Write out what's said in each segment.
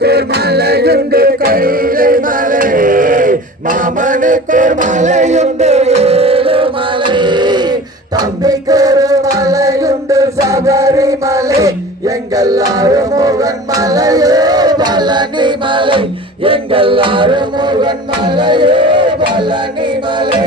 மலையுண்டு கைலை மலை. மாமனுக்கு மலையுண்டு ஏழு மலை. தம்பிக்கு ஒரு மலையுண்டு சபரிமலை எங்கெல்லாரும் முகன் மலையே பழனி மலை. எங்கெல்லாரும் முகன் மலையே பழனி மலை.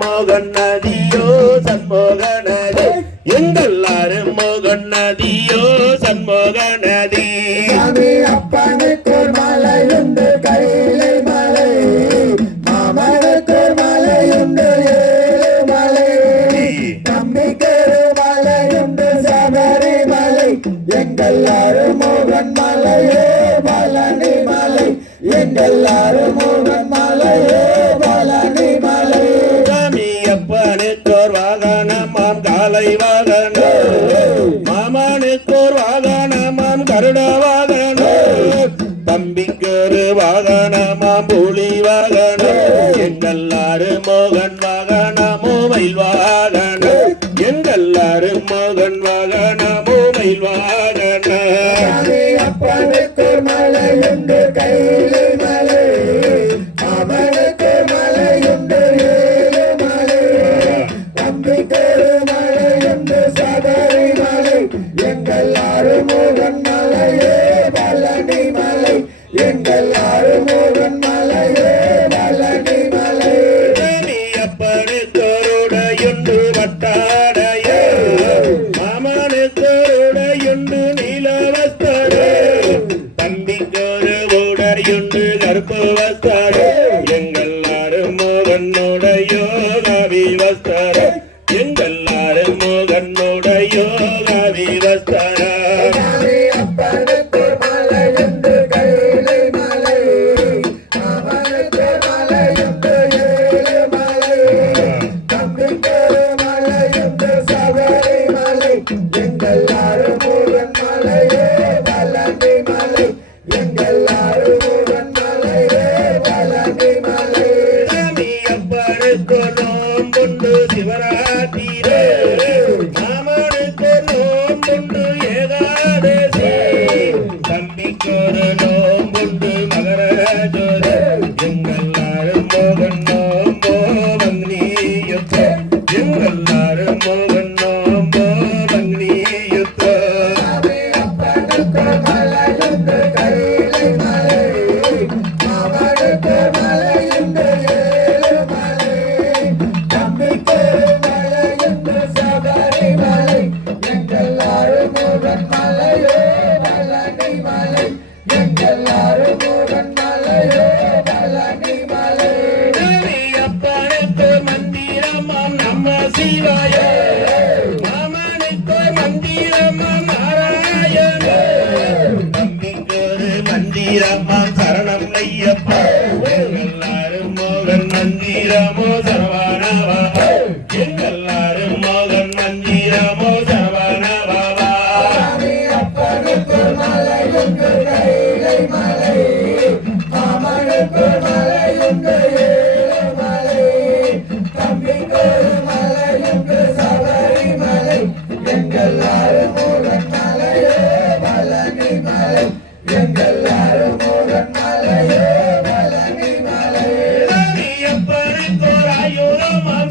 மோகன் நதியோ சண்முக நதி. எங்கள் மோகன் நதியோ சண்முக நதி. அப்பனுக்கு மலையுண்டு கையிலே மலை. மாமனுக்கு மலையுண்டு ஏழு மலை. நம்பிக்கை மலையுண்டு சபரி மலை. எங்கள் மோகன் மலையோ பழனி மலை. எங்கள் மோகன் மலையோ மாமனுக்கோர் வாகனமாம் கருட வாகனம் தம்பிக்கொரு வாகனமாம் புலி வாகனம் எங்கள் மோகன் வாகனமோ மயில் வாகனம் எங்கள் மோகன் வாகனமோ மயில் வாகனம் அப்பனுக்கு மலை ஏழு மலை. தம்பிக்கு மாமனுக்கொருடையுண்டு நீலவஸ்தரே தம்பிக்கோடு உடையுண்டு கருப்பு வஸ்தரே எங்கள் மோகனுடையோ கவி மந்திரமாம் சரணம் ஐயப்பா. எல்லாரும் மோகன் மந்திரமோ எங்கள் அருமுகன் மலையே பழனி மலையே எப்பருக்கோர் ஆயுரோ மாம்